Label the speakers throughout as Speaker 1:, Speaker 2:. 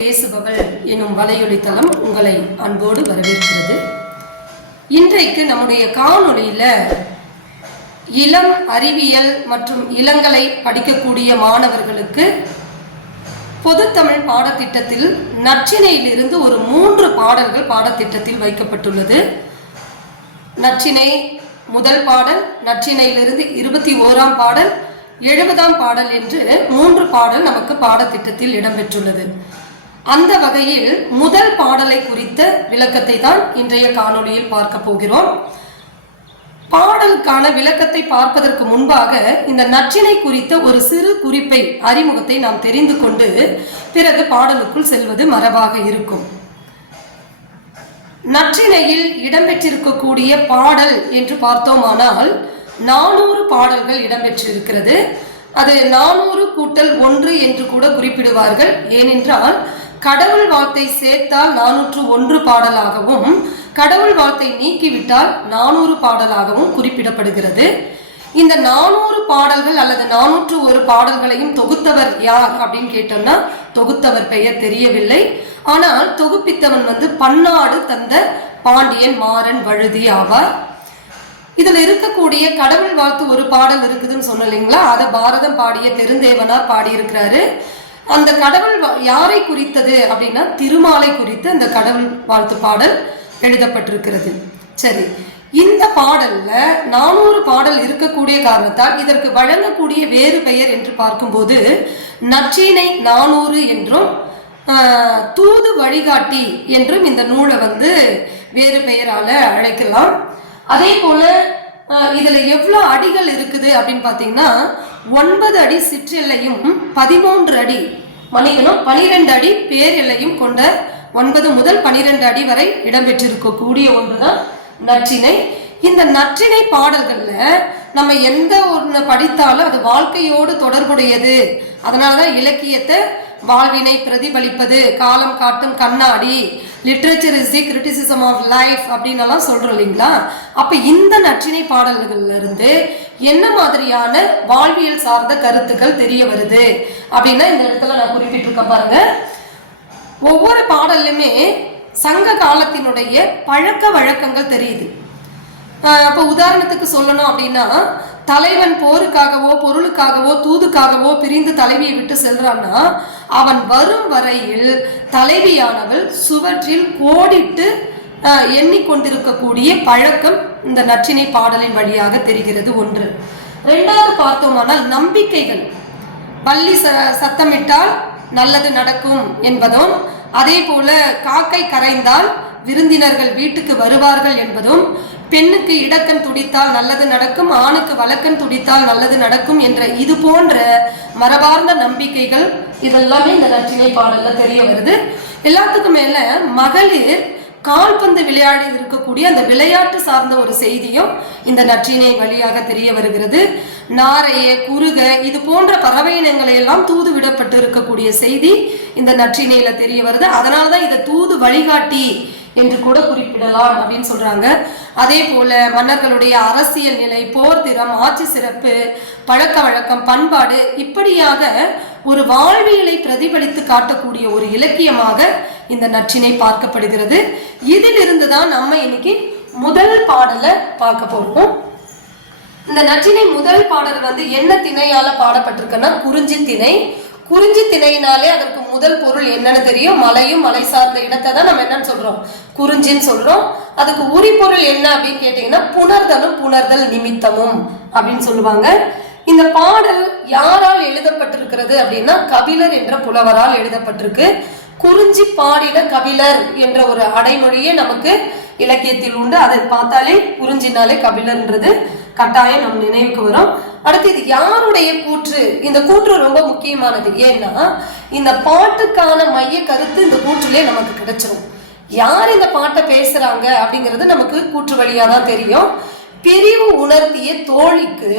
Speaker 1: பேசுபவள் எனும் வலையொலித்தளம் உங்களை அன்போடு வரவேற்கிறது. இன்றைக்கு நம்முடைய காணொலியில இளம் அறிவியல் மற்றும் இளங்கலை படிக்கக்கூடிய மாணவர்களுக்கு பொதுத்தமிழ் பாடத்திட்டத்தில் நற்றினையிலிருந்து ஒரு மூன்று பாடல்கள் பாடத்திட்டத்தில் வைக்கப்பட்டுள்ளது. நற்றினை முதல் பாடல் நற்றினையிலிருந்து இருபத்தி ஓராம் பாடல் எழுபதாம் பாடல் என்று மூன்று பாடல் நமக்கு பாடத்திட்டத்தில் இடம்பெற்றுள்ளது. அந்த வகையில் முதல் பாடலை குறித்த விளக்கத்தை தான் இன்றைய காணொளியில் பார்க்க போகிறோம். பாடலுக்கான விளக்கத்தை பார்ப்பதற்கு முன்பாக இந்த நற்றினை குறித்த ஒரு சிறு குறிப்பை அறிமுகத்தை நாம் தெரிந்து கொண்டு பிறகு பாடலுக்குள் செல்வது மரபாக இருக்கும். நற்றினையில் இடம்பெற்றிருக்கக்கூடிய பாடல் என்று பார்த்தோமானால் நானூறு பாடல்கள் இடம்பெற்றிருக்கிறது அது நானூறு கூட்டல் ஒன்று என்று கூட குறிப்பிடுவார்கள். ஏனென்றால் கடவுள் வார்த்தை சேர்த்தால் நானூற்று ஒன்று பாடலாகவும் கடவுள் வார்த்தை நீக்கிவிட்டால் நானூறு பாடலாகவும் குறிப்பிடப்படுகிறது. இந்த நானூறு பாடல்கள் அல்லது நானூற்று ஒரு பாடல்களையும் தொகுத்தவர் யார் அப்படின்னு கேட்டோம்னா தொகுத்தவர் பெயர் தெரியவில்லை. ஆனால் தொகுப்பித்தவன் வந்து பன்னாடு தந்த பாண்டியன் மாறன் வழுதி ஆவார். இதுல இருக்கக்கூடிய கடவுள் வாழ்த்து ஒரு பாடல் இருக்குதுன்னு சொன்ன இல்லைங்களா? அதை பாரதம் பாடிய பெருந்தேவனார் பாடியிருக்கிறாரு. அந்த கடவுள் வா- யாரை குறித்தது அப்படின்னா திருமாலை குறித்து அந்த கடவுள் வாழ்த்து பாடல் எழுதப்பட்டிருக்கிறது. சரி இந்த பாடல்ல நானூறு பாடல் இருக்கக்கூடிய காரணத்தால் இதற்கு வழங்கக்கூடிய வேறு பெயர் என்று பார்க்கும்போது நற்றினை நானூறு என்றும் தூது வழிகாட்டி என்றும் இந்த நூலை வந்து வேறு பெயரால அழைக்கலாம். அதே போல இதுல எவ்வளவு அடிகள் இருக்குது அப்படின்னு பாத்தீங்கன்னா ஒன்பது அடி சிற்றெல்லையும் பதிமூன்று அடி மன்னிக்கணும் பனிரெண்டு அடி பேரெல்லையும் கொண்ட ஒன்பது முதல் பனிரெண்டு அடி வரை இடம்பெற்றிருக்கக்கூடிய ஒன்றுதான் நற்றினை. இந்த நற்றினை பாடல்கள்ல நம்ம எந்த ஒன்று படித்தாலும் அது வாழ்க்கையோடு தொடர்புடையது. அதனாலதான் இலக்கியத்தை வாழ்வினை பிரதிபலிப்பது காலம் காட்டும் கண்ணாடி literature is the criticism of life அப்படின்னு எல்லாம் சொல்றோம் இல்லைங்களா? அப்ப இந்த நற்றினை பாடல்கள்ல இருந்து என்ன மாதிரியான வாழ்வியல் சார்ந்த கருத்துக்கள் தெரிய வருது அப்படின்னா இந்த இடத்துல நான் குறிப்பிட்டிருக்க பாருங்க. ஒவ்வொரு பாடல்லுமே சங்க காலத்தினுடைய பழக்க வழக்கங்கள் தெரியுது. அப்போ உதாரணத்துக்கு சொல்லணும் அப்படின்னா தலைவன் போருக்காகவோ பொருளுக்காகவோ தூதுக்காகவோ பிரிந்து தலைவியை விட்டு செல்றான்னா அவன் வரும் வரையில் தலைவியானவள் சுவற்றில் கோடிட்டு எண்ணிக்கொண்டிருக்கக்கூடிய பழக்கம் இந்த நற்றினை பாடலின் வழியாக தெரிகிறது ஒன்று. ரெண்டாவது பார்த்தோமானால் நம்பிக்கைகள். பள்ளி ச சத்தமிட்டால் நல்லது நடக்கும் என்பதும் அதே போல காக்கை கரைந்தால் விருந்தினர்கள் வீட்டுக்கு வருவார்கள் என்பதும் பெண்ணுக்கு இடக்கண் துடித்தால் நல்லது நடக்கும் ஆணுக்கு வழக்கன் துடித்தால் நல்லது நடக்கும் என்ற இது போன்ற மரபார்ந்த நம்பிக்கைகள் இதெல்லாமே இந்த நற்றினை பாடல்ல தெரிய வருது. எல்லாத்துக்கும் மேல மகளிர் கால்பந்து விளையாடி இருக்கக்கூடிய அந்த விளையாட்டு சார்ந்த ஒரு செய்தியும் இந்த நற்றினை வழியாக தெரிய வருகிறது. நாரைய குறுக இது போன்ற பறவை இனங்களை எல்லாம் தூது விடப்பட்டு இருக்கக்கூடிய செய்தி இந்த நற்றினையில தெரிய வருது. அதனாலதான் இதை தூது வழிகாட்டி என்று கூட குறிப்பிடலாம் அப்படின்னு சொல்றாங்க. அதே போல மன்னர்களுடைய அரசியல் நிலை போர் திறம் ஆட்சி சிறப்பு பழக்க வழக்கம் பண்பாடு இப்படியாக ஒரு வாழ்வியலை பிரதிபலித்து காட்டக்கூடிய ஒரு இலக்கியமாக இந்த நற்றினை பார்க்கப்படுகிறது. இதிலிருந்து தான் நம்ம இன்னைக்கு முதல் பாடலை பார்க்க போறோம். இந்த நற்றினை முதல் பாடல் வந்து என்ன திணையால பாடப்பட்டிருக்குன்னா குறிஞ்சி திணை. குறிஞ்சி திணையினாலே அதற்கு முதல் பொருள் என்னன்னு தெரியும்? மலையும் மலை சார்ந்த இடத்தை தான் நம்ம என்னன்னு சொல்றோம். குறிஞ்சின்னு சொல்றோம். அதுக்கு உரிபொருள் என்ன அப்படின்னு கேட்டீங்கன்னா புணர்தலும் புணர்தல் நிமித்தமும் அப்படின்னு சொல்லுவாங்க. இந்த பாடல் யாரால் எழுதப்பட்டிருக்கிறது அப்படின்னா கபிலர் என்ற புலவரால் எழுதப்பட்டிருக்கு. குறிஞ்சி பாடின கபிலர் என்ற ஒரு அடைமொழியே நமக்கு இலக்கியத்தில் உண்டு. அதை பார்த்தாலே குறிஞ்சினாலே கபிலர்ன்றது. கட்டாயம் நம் நினைவுக்கு வரும். அடுத்து இது யாருடைய கூற்று? இந்த கூற்று ரொம்ப முக்கியமானது. ஏன்னா இந்த பாட்டுக்கான மைய கருத்து இந்த கூற்றுலே நமக்கு கிடைச்சிரும். யார் இந்த பாட்டை பேசுறாங்க அப்படிங்கிறது நமக்கு கூற்று வழியா தான் தெரியும். பிரிவு உணர்த்திய தோழிக்கு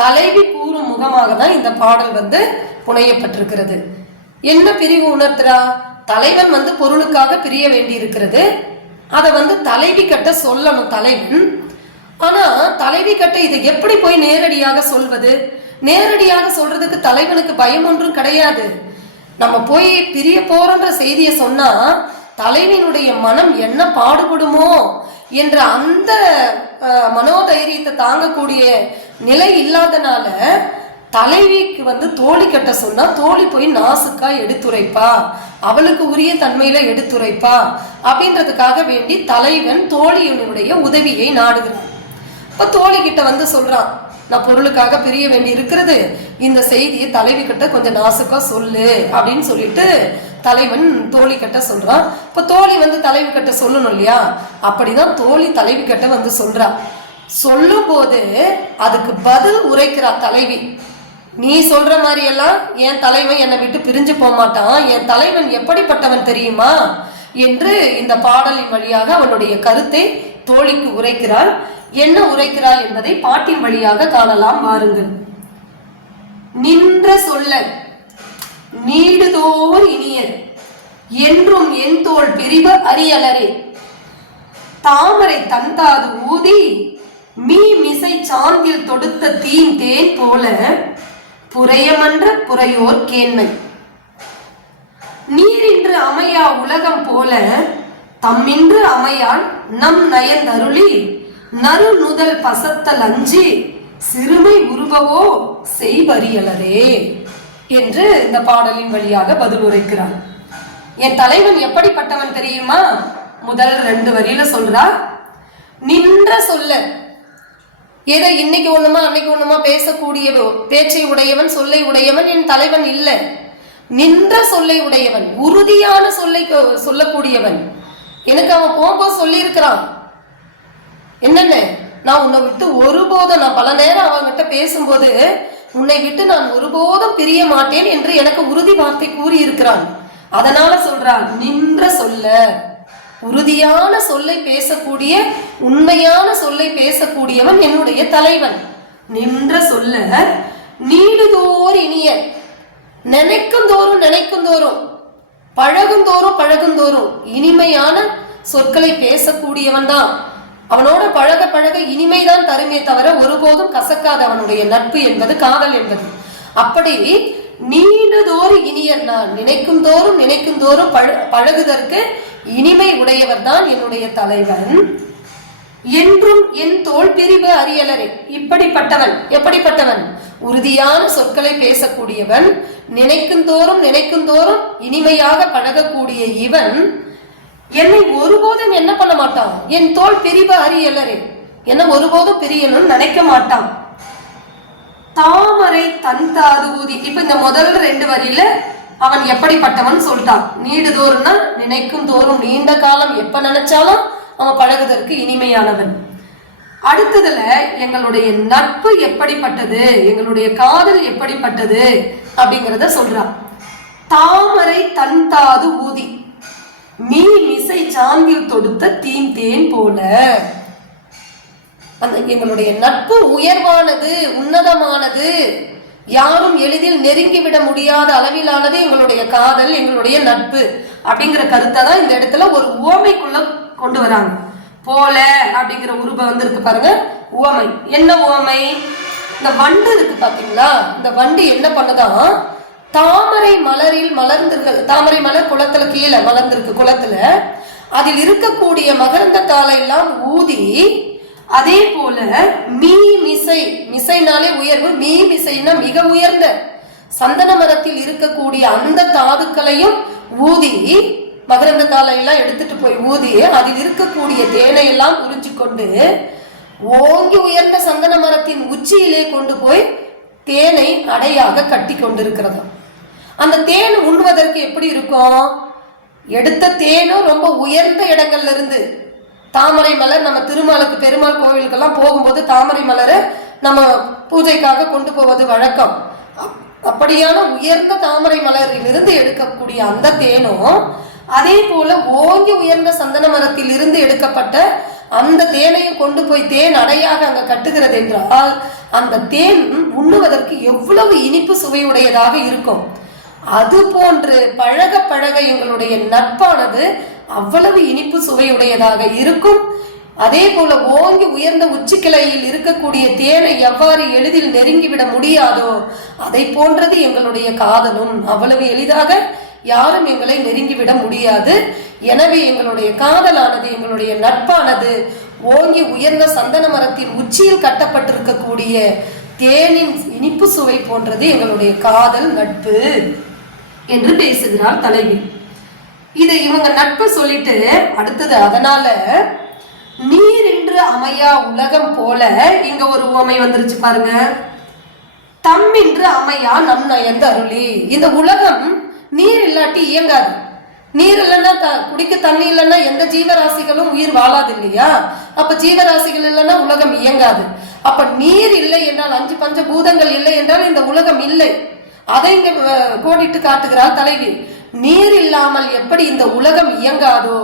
Speaker 1: தலைவி கூறும் முகமாக தான் இந்த பாடல் வந்து புனையப்பட்டிருக்கிறது. என்ன பிரிவு உணர்த்துறா? தலைவன் வந்து பொருளுக்காக பிரிய வேண்டி இருக்கிறது அதை வந்து தலைவி கட்ட சொல்லணும். தலைவன் ஆனா தலைவி கட்ட இதை எப்படி போய் நேரடியாக சொல்வது? நேரடியாக சொல்றதுக்கு தலைவனுக்கு பயம் ஒன்றும் கிடையாது. நம்ம போய் பிரிய போறன்ற செய்தியை சொன்னா தலைவியினுடைய மனம் என்ன பாடுபடுமோ என்ற அந்த மனோதைரியத்தை தாங்கக்கூடிய நிலை இல்லாதனால தலைவிக்கு வந்து தோழி கட்ட சொன்னா தோழி போய் நாசுக்கா எடுத்துரைப்பா. அவளுக்கு உரிய தன்மையில எடுத்துரைப்பா. அப்படின்றதுக்காக வேண்டி தலைவன் தோழியினுடைய உதவியை நாடுகிறான். இப்போ தோழி கிட்ட வந்து சொல்றான் நான் பொருளுக்காக பிரிய வேண்டி இருக்கிறது. இந்த செய்தியை தலைவி கிட்ட கொஞ்சம் நாசுக்கா சொல்லு அப்படின்னு சொல்லிட்டு தலைவன் தோழி கிட்ட சொல்றான். இப்ப தோழி வந்து தலைவி கிட்ட சொல்லணும் இல்லையா? அப்படிதான் தோழி தலைவி கிட்ட வந்து சொல்றா. சொல்லும் போது அதுக்கு பதில் உரைக்கிறா தலைவி. நீ சொல்ற மாதிரி எல்லாம் என் தலைவன் என்னை விட்டு பிரிஞ்சு போக மாட்டான். என் தலைவன் எப்படிப்பட்டவன் தெரியுமா? என்று இந்த பாடலின் வழியாக அவனுடைய கருத்தை தோழிக்கு உரைக்கிறாள். என்ன உரைக்கிறாள் என்பதை பாட்டின் வழியாக காணலாம் வாருங்கள். நின்ற சொல்ல நீடுதோர் இனியர் என்றும் என் தோல் பிரிவ அறியலரே தாமரை தந்தாது ஊதி மீ மிசை சாந்தில் தொடுத்த தீன் தேன் போல புரையமன்ற புறையோர் கேண்மை. நீரின்று அமையா உலகம் போல தம்மின்று அமையால் நம் நயந்தருளி நறு நுதல் பசத்தல் அஞ்சி சிறுமை உருவவோ செய்வரியலரே என்று இந்த பாடலின் வழியாக பதில் உரைக்கிறார். என் தலைவன் எப்படிப்பட்டவன் தெரியுமா? முதல் ரெண்டு வரியில சொல்றா நின்ற சொல்ல. ஏதோ இன்னைக்கு ஒண்ணுமா அன்னைக்கு ஒண்ணுமா பேசக்கூடிய பேச்சை உடையவன் சொல்லை உடையவன் என் தலைவன் இல்லை. நின்ற சொல்லை உடையவன் உறுதியான சொல்லை கொ- சொல்லக்கூடியவன். எனக்கு அவன் போகும்போது சொல்லியிருக்கிறான். என்னென்ன நான் உன்னை விட்டு ஒருபோதும் நான் பல நேரம் அவங்கிட்ட பேசும்போது உன்னை விட்டு நான் ஒருபோதும் பிரிய மாட்டேன் என்று எனக்கு உறுதி வார்த்தை கூறியிருக்கிறான். அதனால சொல்றான் நின்ற சொல்ல. உறுதியான சொல்லை பேசக்கூடிய உண்மையான சொல்லை பேசக்கூடியவன் என்னுடைய தலைவன். நின்ற சொல்ல நீடுதோர் இனிய. நினைக்கும் தோறும் நினைக்கும் தோறும். பழகும் தோறும் பழகும் தோறும். இனிமையான சொற்களை பேசக்கூடியவன் தான். அவனோட பழக பழக இனிமைதான் தருமே தவிர ஒருபோதும் கசக்காத அவனுடைய நட்பு என்பது காதல் என்பது. அப்படி நீண்டதோறு இனியர் நான். நினைக்கும் தோறும் நினைக்கும் தோறும் பழ பழகுதற்கு இனிமை உடையவர் தான் என்னுடைய தலைவன். என்றும் என் தோல் பிரிவு அறியலரே இப்படிப்பட்டவன் எப்படிப்பட்டவன்? உறுதியான சொற்களை பேசக்கூடியவன். நினைக்கும் தோறும் நினைக்கும் தோறும் இனிமையாக பழகக்கூடிய இவன் என்னை ஒருபோதும் என்ன பண்ண மாட்டான்? என் தோல் பிரிவு அறியலரே என்ன ஒருபோதும் பிரியணும்னு நினைக்க மாட்டான். தாமரை தந்தாது ஊதி. இப்ப இந்த முதல் ரெண்டு வரியில அவன் எப்படிப்பட்டவன் சொல்லிட்டான். நீடு தோறும்னா நினைக்கும் தோறும் நீண்ட காலம் எப்ப நினைச்சாலும் அவன் பழகுதற்கு இனிமையானவன். அடுத்ததுல எங்களுடைய நட்பு எப்படிப்பட்டது? எங்களுடைய காதல் எப்படிப்பட்டது? அப்படிங்கிறத சொல்றான். தாமரை தந்தாது ஊதி. மீ மிசை சாந்தில் தொடுத்த தீம் தேன் போல. அந்த எங்களுடைய நட்பு உயர்வானது உன்னதமானது. யாரும் எளிதில் நெருங்கிவிட முடியாத அளவிலானது எங்களுடைய காதல் எங்களுடைய நட்பு அப்படிங்கிற கருத்தை தான் இந்த இடத்துல ஒரு உவமைக்குள்ள கொண்டு வராங்க. போல அப்படிங்கிற உருவம் வந்து இருக்கு பாருங்க. உவமை. என்ன உவமை? இந்த வண்டு இருக்கு பாத்தீங்களா? இந்த வண்டு என்ன பண்ணுதான் தாமரை மலரில் மலர்ந்திருக்க தாமரை மலர் குளத்துல கீழே மலர்ந்திருக்கு குளத்துல. அதில் இருக்கக்கூடிய மகரந்த காலை எல்லாம் ஊதி அதே போல மீ மிசை மிசைனாலே உயர்வு மீ மிசைனா மிக உயர்ந்த. சந்தன மரத்தில் இருக்கக்கூடிய அந்த தாதுக்களையும் ஊதி மகரந்த தாளையெல்லாம் எடுத்துட்டு போய் ஊதி அதில் இருக்கக்கூடிய தேனையெல்லாம் உறிஞ்சு கொண்டு ஓங்கி உயர்ந்த சந்தன மரத்தின் உச்சியிலே கொண்டு போய் தேனை அடையாக கட்டி கொண்டிருக்கிறதாம் அந்த தேன் உண்ணுவதற்கு எப்படி இருக்கும்? எடுத்த தேனும் ரொம்ப உயர்ந்த இடங்கள்ல இருந்து தாமரை மலர் நம்ம திருமாலுக்கு பெருமாள் கோவிலுக்கெல்லாம் போகும்போது தாமரை மலரை நம்ம பூஜைக்காக கொண்டு போவது வழக்கம். அப்- அப்படியான உயர்ந்த தாமரை மலரிலிருந்து எடுக்கக்கூடிய அந்த தேனும் அதே போல ஓங்கி உயர்ந்த சந்தன மரத்தில் இருந்து எடுக்கப்பட்ட அந்த தேனையும் கொண்டு போய் தேன் அடையாக அங்க கட்டுகிறது என்றால் அந்த தேன் உண்ணுவதற்கு எவ்வளவு இனிப்பு சுவையுடையதாக இருக்கும். அது போன்று பழக பழக எங்களுடைய நட்பானது அவ்வளவு இனிப்பு சுவையுடையதாக இருக்கும். அதே போல ஓங்கி உயர்ந்த உச்சிக்கிளையில் இருக்கக்கூடிய தேனை எவ்வாறு எளிதில் நெருங்கிவிட முடியாதோ அதை போன்றது எங்களுடைய காதலும். அவ்வளவு எளிதாக யாரும் எங்களை நெருங்கிவிட முடியாது. எனவே எங்களுடைய காதலானது எங்களுடைய நட்பானது ஓங்கி உயர்ந்த சந்தன மரத்தின் உச்சியில் கட்டப்பட்டிருக்கக்கூடிய தேனின் இனிப்பு சுவை போன்றது எங்களுடைய காதல் நட்பு. என்று பேசுகிறார் தலைவி. இதை இவங்க நட்பு சொல்லிட்டு அடுத்தது அதனால நீர் என்று அமையா உலகம் போல இங்க ஒரு உவமை வந்துருச்சு பாருங்க. தம்மின்று அமையா நம் நயந்த அருளி. இந்த உலகம் நீர் இல்லாட்டி இயங்காது. நீர் இல்லைன்னா த- குடிக்க தண்ணி இல்லைன்னா எந்த ஜீவராசிகளும் உயிர் வாழாது இல்லையா? அப்ப ஜீவராசிகள் இல்லைன்னா உலகம் இயங்காது. அப்ப நீர் இல்லை என்றால் அஞ்சு பஞ்ச பூதங்கள் இல்லை என்றால் இந்த உலகம் இல்லை. அதை இங்க கோடிட்டு காட்டுகிறாள் தலைவி. நீர் இல்லாமல் எப்படி இந்த உலகம் இயங்காதோ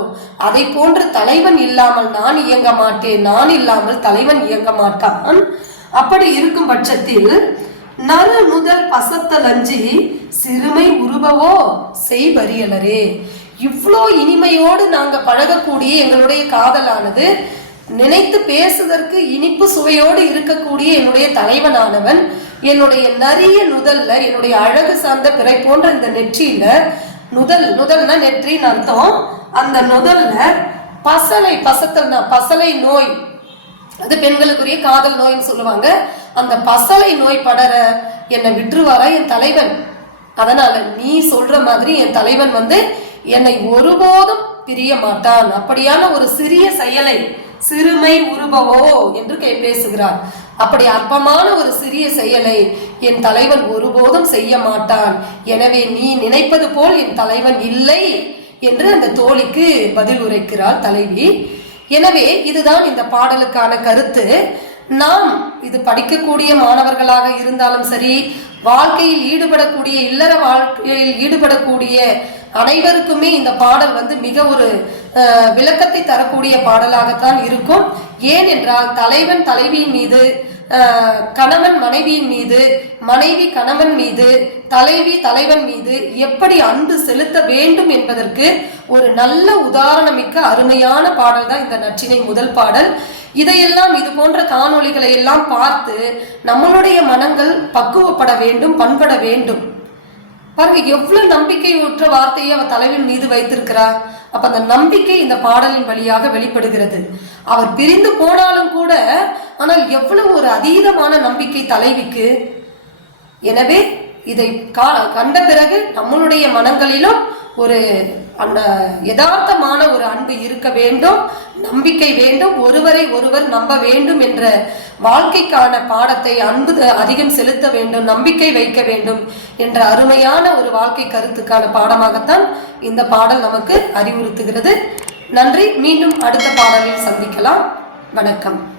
Speaker 1: அதை போன்று தலைவன் இல்லாமல் நான் இயங்க மாட்டேன். நான் இல்லாமல் தலைவன் இயங்க மாட்டான். அப்படி இருக்கும் பட்சத்தில் நறு முதல் பசத்தல் அஞ்சி சிறுமை உருவவோ செய்வரியலரே இவ்வளோ இனிமையோடு நாங்கள் பழகக்கூடிய எங்களுடைய காதலானது நினைத்து பேசுவதற்கு இனிப்பு சுவையோடு இருக்கக்கூடிய என்னுடைய தலைவனானவன் என்னுடைய நரிய நுதல்ல என்னுடைய அழகு சார்ந்த பிறை போன்ற இந்த நெற்றியில நுதல் நுதல்னா நெற்றின்னு அர்த்தம். அந்த நுதல்ல பசலை பசத்தல்னா பசலை நோய் அது பெண்களுக்குரிய காதல் நோய்னு சொல்லுவாங்க. அந்த பசலை நோய் படர என்னை விட்டுருவாரா என் தலைவன்? அதனால நீ சொல்ற மாதிரி என் தலைவன் வந்து என்னை ஒருபோதும் பிரிய மாட்டான். அப்படியான ஒரு சிறிய செயலை சிறுமை உருபவோ என்று கைபேசுகிறார் அப்படி அற்பமான ஒரு சிறிய செயலை என் தலைவன் ஒருபோதும் செய்ய மாட்டான். எனவே நீ நினைப்பது போல் என் தலைவன் இல்லை என்று அந்த தோழிக்கு பதில் உரைக்கிறார் தலைவி. எனவே இதுதான் இந்த பாடலுக்கான கருத்து. நாம் இது படிக்கக்கூடிய மாணவர்களாக இருந்தாலும் சரி வாழ்க்கையில் ஈடுபடக்கூடிய இல்லற வாழ்க்கையில் ஈடுபடக்கூடிய அனைவருக்குமே இந்த பாடல் வந்து மிக ஒரு விளக்கத்தை தரக்கூடிய பாடலாகத்தான் இருக்கும். ஏனென்றால் தலைவன் தலைவியின் மீது கணவன் மனைவியின் மீது மனைவி கணவன் மீது தலைவி தலைவன் மீது எப்படி அன்பு செலுத்த வேண்டும் என்பதற்கு ஒரு நல்ல உதாரணமிக்க அருமையான பாடல் தான் இந்த நற்றினை முதல் பாடல். இதையெல்லாம் இது போன்ற காணொளிகளை எல்லாம் பார்த்து நம்மளுடைய மனங்கள் பக்குவப்பட வேண்டும் பண்பட வேண்டும். பாருங்க எவ்வளவு நம்பிக்கையுற்ற வார்த்தையை அவ தலைவன் மீது வைத்திருக்கிறார் அப்ப அந்த நம்பிக்கை இந்த பாடலின் வழியாக வெளிப்படுகிறது. அவர் பிரிந்து போனாலும் கூட ஆனால் எவ்வளவு ஒரு அதீதமான நம்பிக்கை தலைவிக்கு. எனவே இதை கா- கண்ட பிறகு நம்மளுடைய மனங்களிலும் ஒரு அந்த யதார்த்தமான ஒரு அன்பு இருக்க வேண்டும் நம்பிக்கை வேண்டும் ஒருவரை ஒருவர் நம்ப வேண்டும் என்ற வாழ்க்கைக்கான பாடத்தை அன்பு அதிகம் செலுத்த வேண்டும் நம்பிக்கை வைக்க வேண்டும் என்ற அருமையான ஒரு வாழ்க்கை கருத்துக்கான பாடமாகத்தான் இந்த பாடல் நமக்கு அறிவுறுத்துகிறது. நன்றி. மீண்டும் அடுத்த பாடலில் சந்திக்கலாம். வணக்கம்.